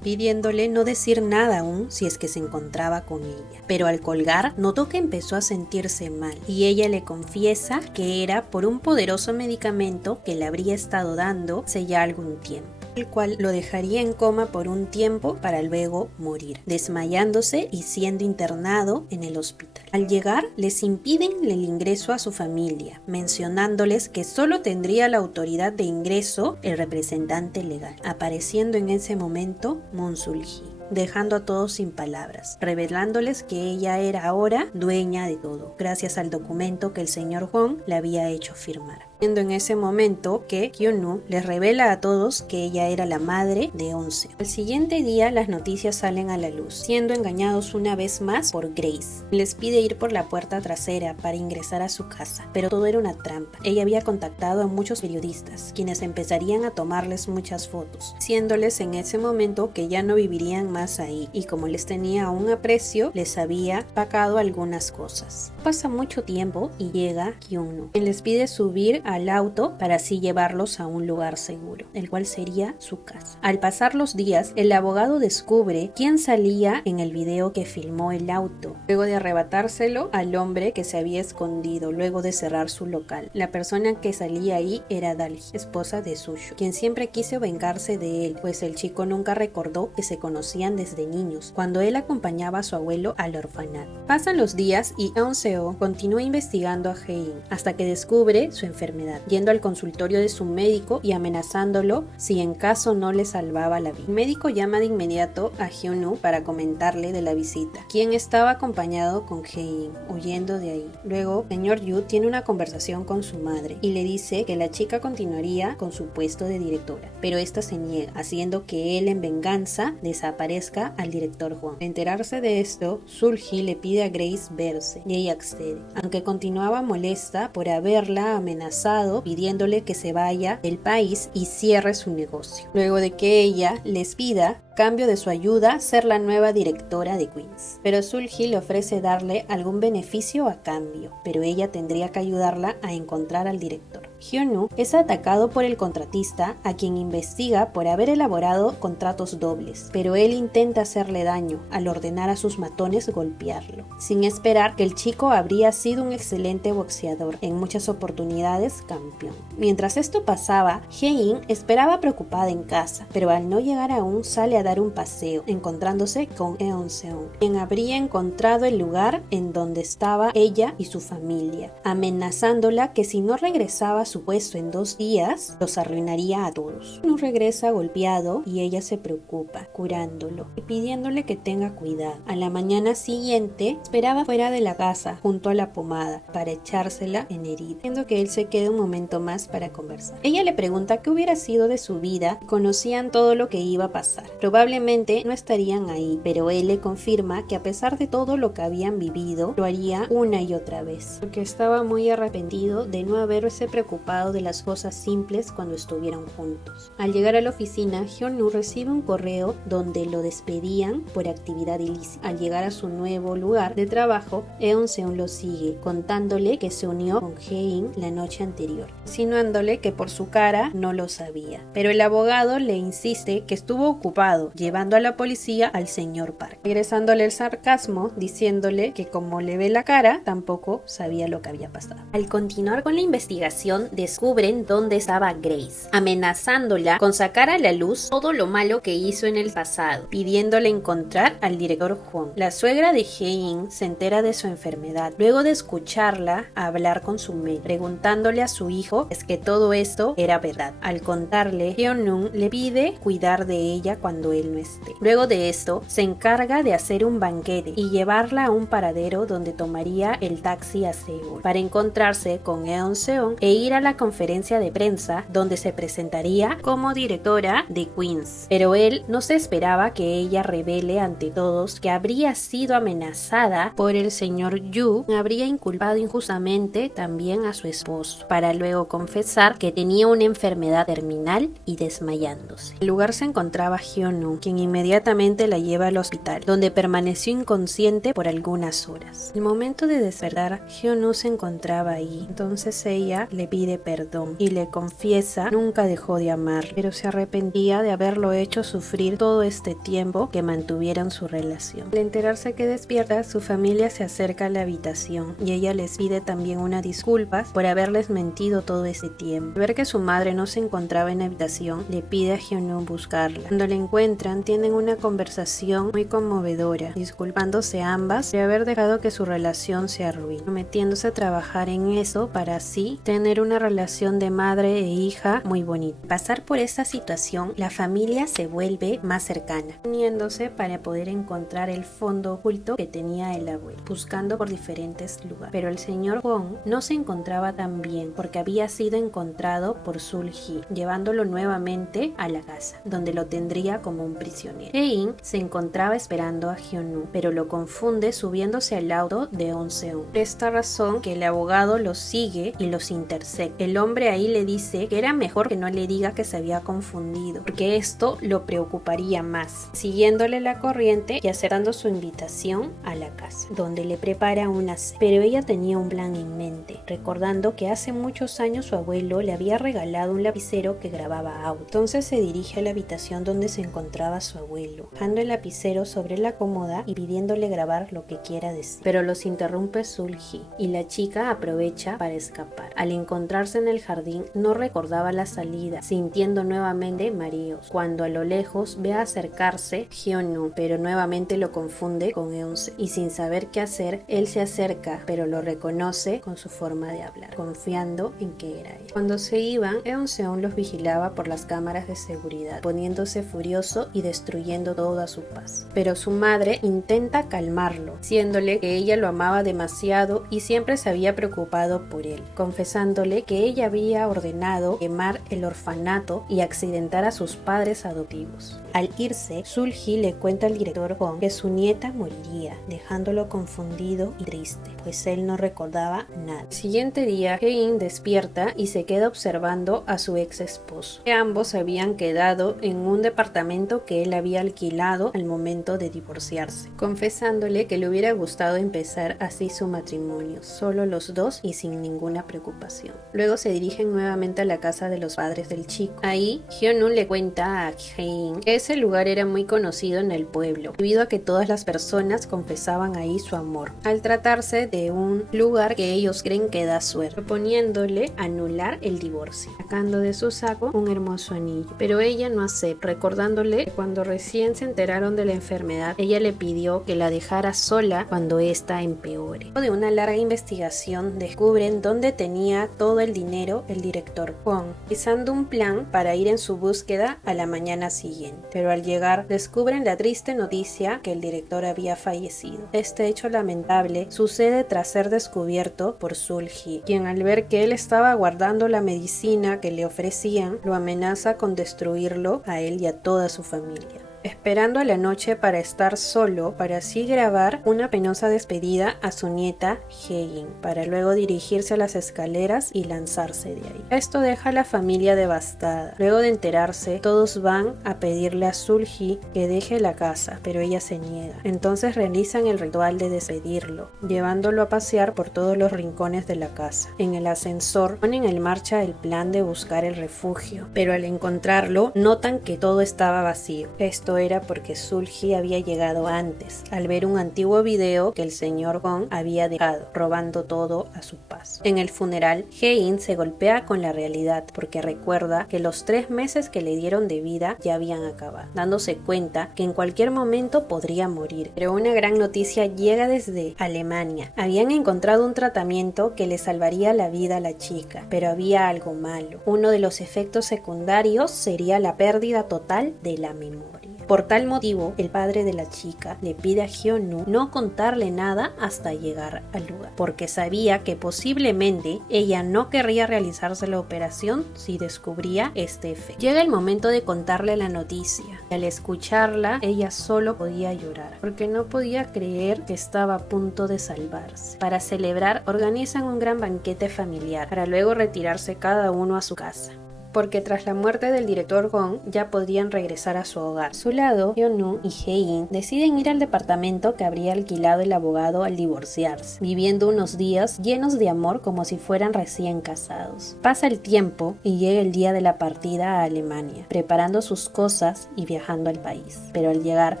pidiéndole no decir nada aún si es que se encontraba con ella. Pero al colgar, notó que empezó a sentirse mal y ella le confiesa que era por un poderoso medicamento que le habría estado dando hace ya algún tiempo, el cual lo dejaría en coma por un tiempo para luego morir, desmayándose y siendo internado en el hospital. Al llegar, les impiden el ingreso a su familia, mencionándoles que solo tendría la autoridad de ingreso el representante legal, apareciendo en ese momento Moon-sul-hee, dejando a todos sin palabras, revelándoles que ella era ahora dueña de todo, gracias al documento que el señor Hong le había hecho firmar. Siendo en ese momento que Kyun-woo les revela a todos que ella era la madre de Eun-seon. Al siguiente día las noticias salen a la luz, siendo engañados una vez más por Grace. Les pide ir por la puerta trasera para ingresar a su casa, pero todo era una trampa. Ella había contactado a muchos periodistas, quienes empezarían a tomarles muchas fotos, diciéndoles en ese momento que ya no vivirían más ahí, y como les tenía un aprecio, les había pagado algunas cosas. Pasa mucho tiempo y llega Kyun-woo, quien les pide subir al auto para así llevarlos a un lugar seguro, el cual sería su casa. Al pasar los días, el abogado descubre quién salía en el video que filmó el auto, luego de arrebatárselo al hombre que se había escondido luego de cerrar su local. La persona que salía ahí era Dalji, esposa de Sushu, quien siempre quiso vengarse de él, pues el chico nunca recordó que se conocían desde niños, cuando él acompañaba a su abuelo al orfanato. Pasan los días y Eun-seo continúa investigando a Jae-in hasta que descubre su enfermedad, yendo al consultorio de su médico y amenazándolo si en caso no le salvaba la vida. El médico llama de inmediato a Hyun-woo para comentarle de la visita, quien estaba acompañado con Jae-in, huyendo de ahí. Luego, señor Yu tiene una conversación con su madre y le dice que la chica continuaría con su puesto de directora, pero esta se niega, haciendo que él en venganza desaparezca al director Hwang. Al enterarse de esto, Sul-hee le pide a Grace verse y ella accede, aunque continuaba molesta por haberla amenazado pidiéndole que se vaya del país y cierre su negocio, luego de que ella les pida cambio de su ayuda ser la nueva directora de Queens. Pero Sul-hee le ofrece darle algún beneficio a cambio, pero ella tendría que ayudarla a encontrar al director. Hyun-woo es atacado por el contratista, a quien investiga por haber elaborado contratos dobles, pero él intenta hacerle daño al ordenar a sus matones golpearlo, sin esperar que el chico habría sido un excelente boxeador, en muchas oportunidades campeón. Mientras esto pasaba, Jae-in esperaba preocupada en casa, pero al no llegar aún sale a dar un paseo, encontrándose con Eun-seo, quien habría encontrado el lugar en donde estaba ella y su familia, amenazándola que si no regresaba a su puesto en 2 días, los arruinaría a todos. No regresa golpeado y ella se preocupa, curándolo y pidiéndole que tenga cuidado. A la mañana siguiente, esperaba fuera de la casa, junto a la pomada, para echársela en herida, haciendo que él se quede un momento más para conversar. Ella le pregunta qué hubiera sido de su vida, conocían todo lo que iba a pasar. Probablemente no estarían ahí, pero él le confirma que a pesar de todo lo que habían vivido, lo haría una y otra vez, porque estaba muy arrepentido de no haberse preocupado de las cosas simples cuando estuvieron juntos. Al llegar a la oficina, Hyun-woo recibe un correo donde lo despedían por actividad ilícita. Al llegar a su nuevo lugar de trabajo, Eun-seo lo sigue, contándole que se unió con Jae-in la noche anterior, insinuándole que por su cara no lo sabía. Pero el abogado le insiste que estuvo ocupado, llevando a la policía al señor Park, regresándole el sarcasmo, diciéndole que como le ve la cara, tampoco sabía lo que había pasado. Al continuar con la investigación, descubren dónde estaba Grace, amenazándola con sacar a la luz todo lo malo que hizo en el pasado, pidiéndole encontrar al director Hwang. La suegra de Jae-in se entera de su enfermedad, luego de escucharla hablar con su médico, preguntándole a su hijo es que todo esto era verdad. Al contarle, Hyun-woo le pide cuidar de ella cuando él no esté. Luego de esto, se encarga de hacer un banquete y llevarla a un paradero donde tomaría el taxi a Seúl para encontrarse con Eun-seo e ir a la conferencia de prensa donde se presentaría como directora de Queens. Pero él no se esperaba que ella revele ante todos que habría sido amenazada por el señor Yu, habría inculpado injustamente también a su esposo, para luego confesar que tenía una enfermedad terminal y desmayándose. En el lugar se encontraba Hyun-woo, quien inmediatamente la lleva al hospital, donde permaneció inconsciente por algunas horas. En el momento de despertar, Hyun-woo se encontraba ahí, entonces ella le pide perdón y le confiesa nunca dejó de amar, pero se arrepentía de haberlo hecho sufrir todo este tiempo que mantuvieron su relación. Al enterarse que despierta, su familia se acerca a la habitación y ella les pide también una disculpa por haberles mentido todo ese tiempo. Al ver que su madre no se encontraba en la habitación, le pide a Hyun-woo buscarla. Cuando la encuentran, tienen una conversación muy conmovedora, disculpándose ambas de haber dejado que su relación se arruine, prometiéndose a trabajar en eso para así tener una relación de madre e hija muy bonita. Pasar por esta situación, la familia se vuelve más cercana, uniéndose para poder encontrar el fondo oculto que tenía el abuelo, buscando por diferentes lugares. Pero el señor Hwang no se encontraba tan bien porque había sido encontrado por Sul-hee, llevándolo nuevamente a la casa, donde lo tendría como un prisionero. Jae-in se encontraba esperando a Hyun-woo, pero lo confunde subiéndose al auto de Eun-seo. Por esta razón que el abogado los sigue y los intercepta, Sek. El hombre ahí le dice que era mejor que no le diga que se había confundido, porque esto lo preocuparía más, siguiéndole la corriente y aceptando su invitación a la casa, donde le prepara una cena. Pero ella tenía un plan en mente, recordando que hace muchos años su abuelo le había regalado un lapicero que grababa audio. Entonces se dirige a la habitación donde se encontraba su abuelo, dejando el lapicero sobre la cómoda y pidiéndole grabar lo que quiera decir. Pero los interrumpe Sul-hee y la chica aprovecha para escapar. Al encontrarse en el jardín no recordaba la salida, sintiendo nuevamente mareos, cuando a lo lejos ve acercarse Hyun-woo, pero nuevamente lo confunde con Eun-se y sin saber qué hacer, él se acerca, pero lo reconoce con su forma de hablar, confiando en que era él. Cuando se iban, Eun-seon los vigilaba por las cámaras de seguridad, poniéndose furioso y destruyendo toda su paz. Pero su madre intenta calmarlo, diciéndole que ella lo amaba demasiado y siempre se había preocupado por él, confesándole que ella había ordenado quemar el orfanato y accidentar a sus padres adoptivos. Al irse, Sul-hee le cuenta al director Hong que su nieta moriría, dejándolo confundido y triste, pues él no recordaba nada. El siguiente día, Hae-in despierta y se queda observando a su ex esposo, que ambos habían quedado en un departamento que él había alquilado al momento de divorciarse, confesándole que le hubiera gustado empezar así su matrimonio, solo los dos y sin ninguna preocupación. Luego se dirigen nuevamente a la casa de los padres del chico. Ahí, Hyun-woo le cuenta a Hae-in que ese lugar era muy conocido en el pueblo, debido a que todas las personas confesaban ahí su amor, al tratarse de un lugar que ellos creen que da suerte, proponiéndole anular el divorcio, sacando de su saco un hermoso anillo. Pero ella no acepta, recordándole que cuando recién se enteraron de la enfermedad, ella le pidió que la dejara sola cuando ésta empeore. Luego de una larga investigación, descubren dónde tenía todo el dinero el director Hong, realizando un plan para ir en su búsqueda a la mañana siguiente. Pero al llegar, descubren la triste noticia que el director había fallecido. Este hecho lamentable sucede tras ser descubierto por Sul-hee, quien al ver que él estaba guardando la medicina que le ofrecían, lo amenaza con destruirlo a él y a toda su familia, esperando a la noche para estar solo, para así grabar una penosa despedida a su nieta Hae-in, para luego dirigirse a las escaleras y lanzarse de ahí. Esto deja a la familia devastada. Luego de enterarse, todos van a pedirle a Sul-hee que deje la casa, pero ella se niega. Entonces realizan el ritual de despedirlo, llevándolo a pasear por todos los rincones de la casa. En el ascensor ponen en marcha el plan de buscar el refugio, pero al encontrarlo notan que todo estaba vacío. Esto era porque Sul-hee había llegado antes, al ver un antiguo video que el señor Hong había dejado, robando todo a su paso. En el funeral, Hae-in se golpea con la realidad porque recuerda que los 3 meses que le dieron de vida ya habían acabado, dándose cuenta que en cualquier momento podría morir. Pero una gran noticia llega desde Alemania. Habían encontrado un tratamiento que le salvaría la vida a la chica, pero había algo malo. Uno de los efectos secundarios sería la pérdida total de la memoria. Por tal motivo, el padre de la chica le pide a Hyun-woo no contarle nada hasta llegar al lugar, porque sabía que posiblemente ella no querría realizarse la operación si descubría este efecto. Llega el momento de contarle la noticia, y al escucharla, ella solo podía llorar, porque no podía creer que estaba a punto de salvarse. Para celebrar, organizan un gran banquete familiar, para luego retirarse cada uno a su casa, porque tras la muerte del director Hong ya podrían regresar a su hogar. A su lado, Hyun-woo y Hae-in deciden ir al departamento que habría alquilado el abogado al divorciarse, viviendo unos días llenos de amor como si fueran recién casados. Pasa el tiempo y llega el día de la partida a Alemania, preparando sus cosas y viajando al país. Pero al llegar,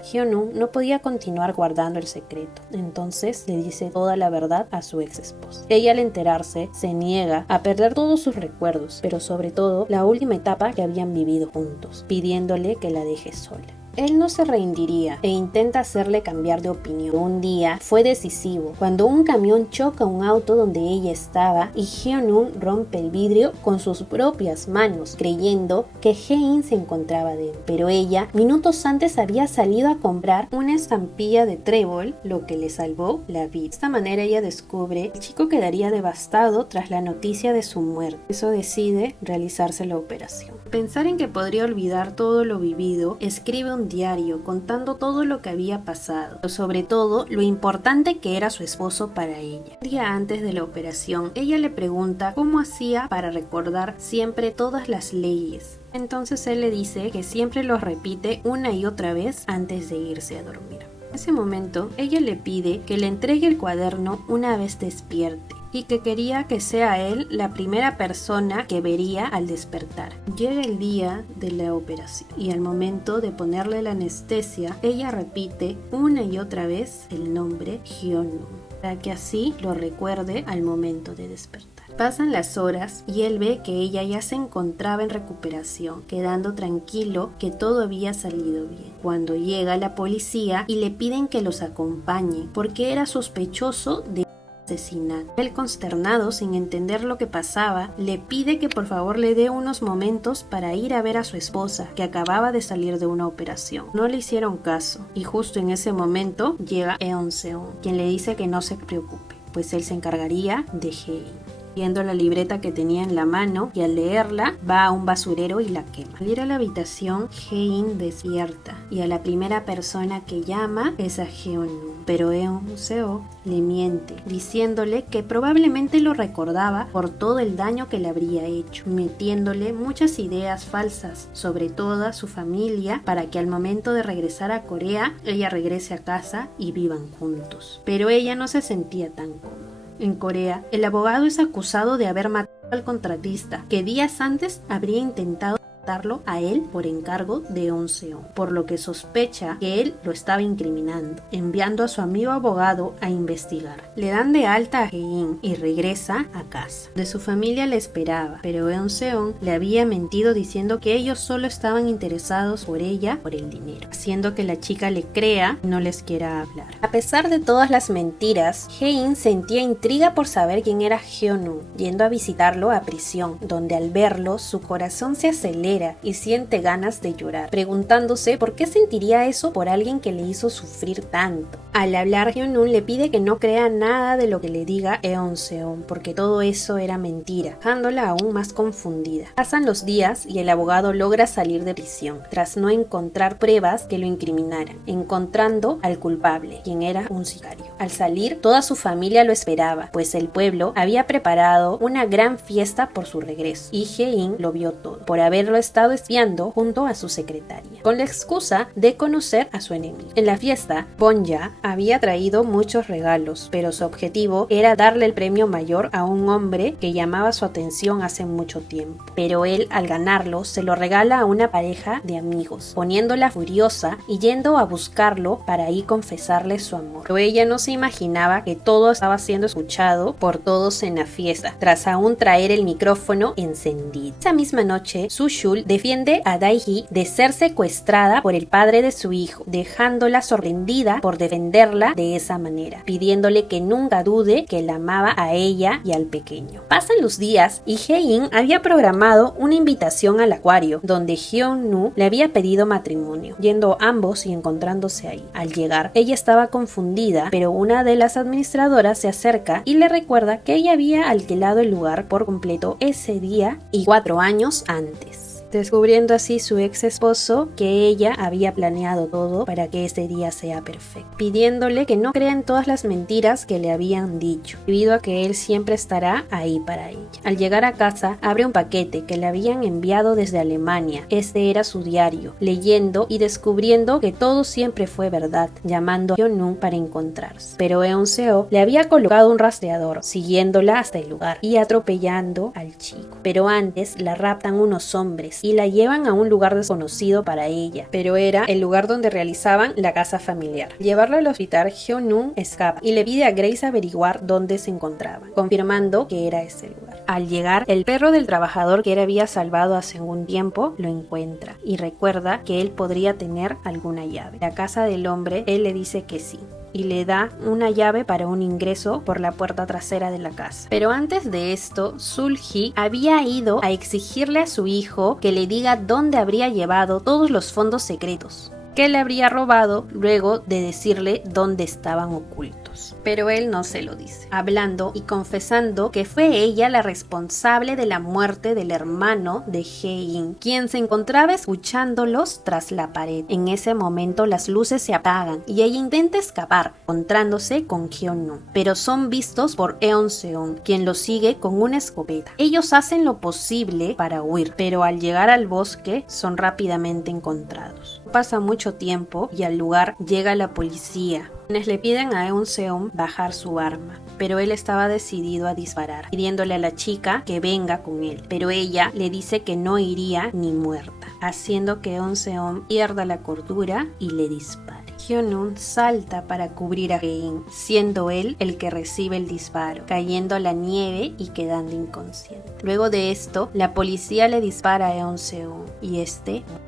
Hyun-woo no podía continuar guardando el secreto, entonces le dice toda la verdad a su ex esposa. Ella, al enterarse, se niega a perder todos sus recuerdos, pero sobre todo la última etapa que habían vivido juntos, pidiéndole que la deje sola. Él no se rendiría e intenta hacerle cambiar de opinión. Un día fue decisivo, cuando un camión choca un auto donde ella estaba y Hyun-woo rompe el vidrio con sus propias manos, creyendo que Hae-in se encontraba dentro. Pero ella, minutos antes, había salido a comprar una estampilla de trébol, lo que le salvó la vida. De esta manera ella descubre que el chico quedaría devastado tras la noticia de su muerte. Por eso decide realizarse la operación. Pensar en que podría olvidar todo lo vivido, escribe un un diario contando todo lo que había pasado, pero sobre todo lo importante que era su esposo para ella. Un día antes de la operación, ella le pregunta cómo hacía para recordar siempre todas las leyes. Entonces él le dice que siempre los repite una y otra vez antes de irse a dormir. En ese momento, ella le pide que le entregue el cuaderno una vez despierte y que quería que sea él la primera persona que vería al despertar. Llega el día de la operación y al momento de ponerle la anestesia, ella repite una y otra vez el nombre Hyun-woo, para que así lo recuerde al momento de despertar. Pasan las horas y él ve que ella ya se encontraba en recuperación, quedando tranquilo que todo había salido bien. Cuando llega la policía y le piden que los acompañe porque era sospechoso de asesinato. Él, consternado sin entender lo que pasaba, le pide que por favor le dé unos momentos para ir a ver a su esposa, que acababa de salir de una operación. No le hicieron caso y justo en ese momento llega Eun-seon, quien le dice que no se preocupe, pues él se encargaría de Jae-in. Viendo la libreta que tenía en la mano y al leerla va a un basurero y la quema. Al ir a la habitación, Jae-in despierta y a la primera persona que llama es a Hyun-woo, pero Eun-seo le miente diciéndole que probablemente lo recordaba por todo el daño que le habría hecho, metiéndole muchas ideas falsas sobre toda su familia para que al momento de regresar a Corea ella regrese a casa y vivan juntos. Pero ella no se sentía tan cómoda. En Corea, el abogado es acusado de haber matado al contratista, que días antes habría intentado matarlo a él por encargo de Eun-seon, por lo que sospecha que él lo estaba incriminando, enviando a su amigo abogado a investigar. Le dan de alta a Jae-in y regresa a casa. De su familia le esperaba, pero Eun-seon le había mentido diciendo que ellos solo estaban interesados por ella por el dinero, haciendo que la chica le crea y no les quiera hablar. A pesar de todas las mentiras, Jae-in sentía intriga por saber quién era Hyun-woo, yendo a visitarlo a prisión, donde al verlo su corazón se acelera y siente ganas de llorar, preguntándose por qué sentiría eso por alguien que le hizo sufrir tanto. Al hablar, Hyun-woo le pide que no crea nada de lo que le diga Eun-seon, porque todo eso era mentira, dejándola aún más confundida. Pasan los días y el abogado logra salir de prisión, tras no encontrar pruebas que lo incriminaran, encontrando al culpable, quien era un sicario. Al salir, toda su familia lo esperaba, pues el pueblo había preparado una gran fiesta por su regreso, y Jae-in lo vio todo, por haberlo estado espiando junto a su secretaria, con la excusa de conocer a su enemigo. En la fiesta, Bon-ya había traído muchos regalos, pero su objetivo era darle el premio mayor a un hombre que llamaba su atención hace mucho tiempo. Pero él, al ganarlo, se lo regala a una pareja de amigos, poniéndola furiosa y yendo a buscarlo para ahí confesarle su amor. Pero ella no se imaginaba que todo estaba siendo escuchado por todos en la fiesta, tras aún traer el micrófono encendido. Esa misma noche, Su-shul defiende a Dae-hee de ser secuestrada por el padre de su hijo, dejándola sorprendida por defenderla de esa manera, pidiéndole que nunca dude que la amaba a ella y al pequeño. Pasan los días y Jae-in había programado una invitación al acuario, donde Hyun-woo le había pedido matrimonio, yendo ambos y encontrándose ahí. Al llegar, ella estaba confundida, pero una de las administradoras se acerca y le recuerda que ella había alquilado el lugar por completo ese día y 4 años antes, descubriendo así su ex esposo que ella había planeado todo para que ese día sea perfecto, pidiéndole que no crea en todas las mentiras que le habían dicho, debido a que él siempre estará ahí para ella. Al llegar a casa, abre un paquete que le habían enviado desde Alemania. Este era su diario, leyendo y descubriendo que todo siempre fue verdad, llamando a Hyun-woo para encontrarse. Pero Eun-seo le había colocado un rastreador, siguiéndola hasta el lugar y atropellando al chico. Pero antes la raptan unos hombres y la llevan a un lugar desconocido para ella, pero era el lugar donde realizaban la casa familiar. Al llevarla al hospital, Hyun-woo escapa y le pide a Grace averiguar dónde se encontraban, confirmando que era ese lugar. Al llegar, el perro del trabajador que él había salvado hace algún tiempo lo encuentra y recuerda que él podría tener alguna llave. La casa del hombre, él le dice que sí, y le da una llave para un ingreso por la puerta trasera de la casa. Pero antes de esto, Sul-hee había ido a exigirle a su hijo que le diga dónde habría llevado todos los fondos secretos que le habría robado luego de decirle dónde estaban ocultos. hijos. Pero él no se lo dice, hablando y confesando que fue ella la responsable de la muerte del hermano de Hae-in, quien se encontraba escuchándolos tras la pared. En ese momento las luces se apagan y ella intenta escapar, encontrándose con Hyun-woo, pero son vistos por Eun-seon, quien los sigue con una escopeta. Ellos hacen lo posible para huir, pero al llegar al bosque son rápidamente encontrados. Pasa mucho tiempo y al lugar llega la policía, quienes le piden a Eun-seon bajar su arma, pero él estaba decidido a disparar, pidiéndole a la chica que venga con él, pero ella le dice que no iría ni muerta, haciendo que Eun-seon pierda la cordura y le dispare. Hyun-woo salta para cubrir a Hae-in, siendo él el que recibe el disparo, cayendo a la nieve y quedando inconsciente. Luego de esto, la policía le dispara a Eun-seon y este muere.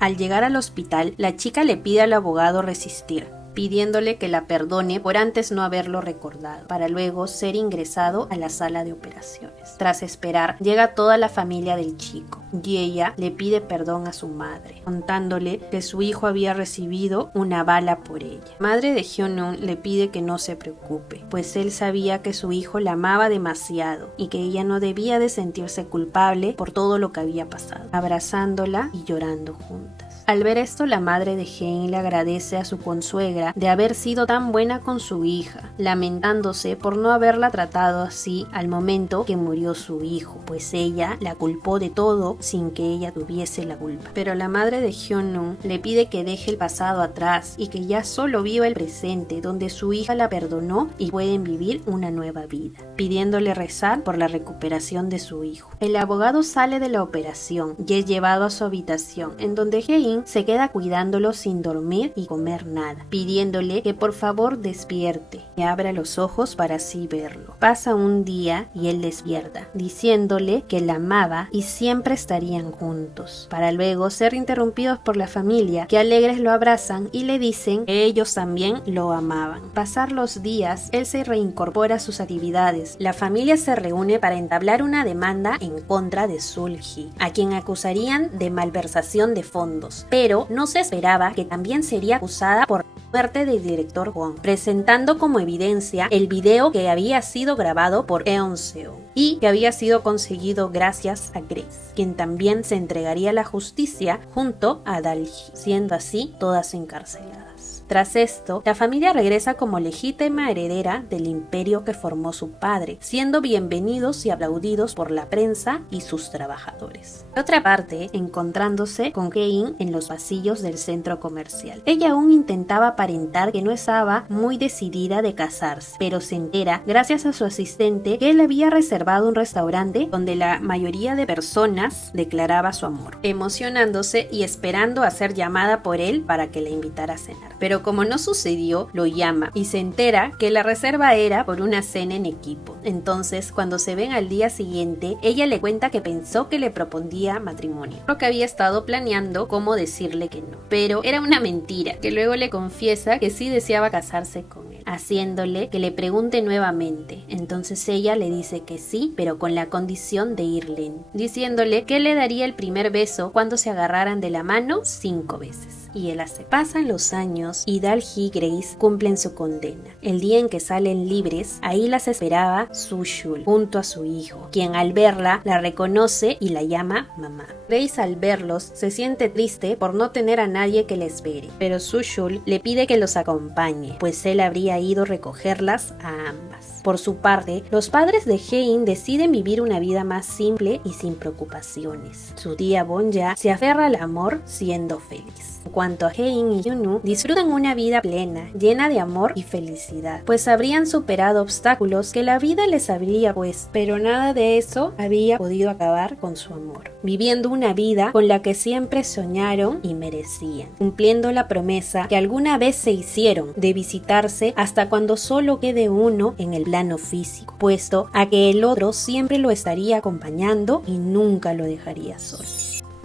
Al llegar al hospital, la chica le pide al abogado resistir, pidiéndole que la perdone por antes no haberlo recordado, para luego ser ingresado a la sala de operaciones. Tras esperar, llega toda la familia del chico y ella le pide perdón a su madre, contándole que su hijo había recibido una bala por ella. La madre de Hyun-woo le pide que no se preocupe, pues él sabía que su hijo la amaba demasiado y que ella no debía de sentirse culpable por todo lo que había pasado, abrazándola y llorando juntas. Al ver esto, la madre de Hae-in le agradece a su consuegra de haber sido tan buena con su hija, lamentándose por no haberla tratado así al momento que murió su hijo, pues ella la culpó de todo sin que ella tuviese la culpa. Pero la madre de Hyun-woo le pide que deje el pasado atrás y que ya solo viva el presente, donde su hija la perdonó y pueden vivir una nueva vida, pidiéndole rezar por la recuperación de su hijo. El abogado sale de la operación y es llevado a su habitación, en donde Hae-in se queda cuidándolo sin dormir y comer nada, pidiéndole que por favor despierte y abra los ojos para así verlo. Pasa un día y él despierta, diciéndole que la amaba y siempre estarían juntos, para luego ser interrumpidos por la familia, que alegres lo abrazan y le dicen que ellos también lo amaban. Pasar los días, él se reincorpora a sus actividades. La familia se reúne para entablar una demanda en contra de Sul-hee, a quien acusarían de malversación de fondos, pero no se esperaba que también sería acusada por la muerte del director Won, presentando como evidencia el video que había sido grabado por Eun-seon y que había sido conseguido gracias a Grace, quien también se entregaría a la justicia junto a Dal-hee, siendo así todas encarceladas. Tras esto, la familia regresa como legítima heredera del imperio que formó su padre, siendo bienvenidos y aplaudidos por la prensa y sus trabajadores. Por otra parte, encontrándose con Hae-in en los pasillos del centro comercial. Ella aún intentaba aparentar que no estaba muy decidida de casarse, pero se entera, gracias a su asistente, que él había reservado un restaurante donde la mayoría de personas declaraba su amor, emocionándose y esperando a ser llamada por él para que la invitara a cenar. Pero como no sucedió, lo llama y se entera que la reserva era por una cena en equipo. Entonces, cuando se ven al día siguiente, ella le cuenta que pensó que le propondría matrimonio, lo que había estado planeando cómo decirle que no, pero era una mentira, que luego le confiesa que sí deseaba casarse con él, haciéndole que le pregunte nuevamente. Entonces ella le dice que sí, pero con la condición de ir lento, diciéndole que le daría el primer beso cuando se agarraran de la mano 5 veces. Y él acepta. Pasan los años y Dal-hee y Grace cumplen su condena. El día en que salen libres, ahí las esperaba Su-shul junto a su hijo, quien al verla la reconoce y la llama mamá. Grace al verlos se siente triste por no tener a nadie que la espere, pero Su-shul le pide que los acompañe, pues él habría ido a recogerlas a ambas. Por su parte, los padres de Hae-in deciden vivir una vida más simple y sin preocupaciones. Su tía Bon-ya se aferra al amor siendo feliz. En cuanto a Hae-in y Hyun-woo, disfrutan una vida plena, llena de amor y felicidad, pues habrían superado obstáculos que la vida les habría puesto, pero nada de eso había podido acabar con su amor, viviendo una vida con la que siempre soñaron y merecían, cumpliendo la promesa que alguna vez se hicieron de visitarse hasta cuando solo quede uno en el plano físico, puesto a que el otro siempre lo estaría acompañando y nunca lo dejaría solo.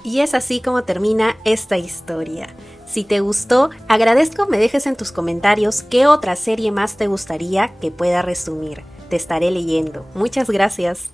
Y es así como termina esta historia. Si te gustó, agradezco me dejes en tus comentarios qué otra serie más te gustaría que pueda resumir. Te estaré leyendo. Muchas gracias.